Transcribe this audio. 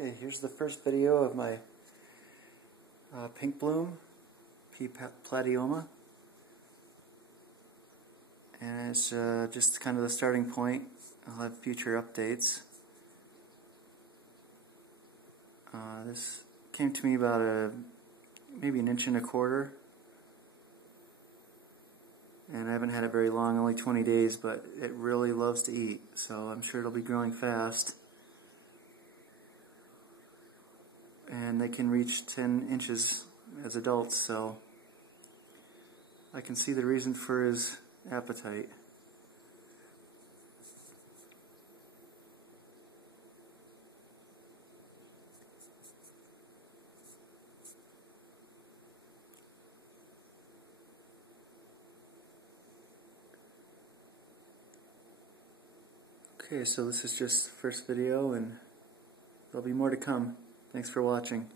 Okay, here's the first video of my pink bloom, platyomma, and it's just kind of the starting point. I'll have future updates. This came to me about maybe 1.25 inches, and I haven't had it very long, only 20 days, but it really loves to eat, so I'm sure it'll be growing fast. And they can reach 10 inches as adults, so I can see the reason for his appetite. Okay, so this is just the first video, and there'll be more to come. Thanks for watching.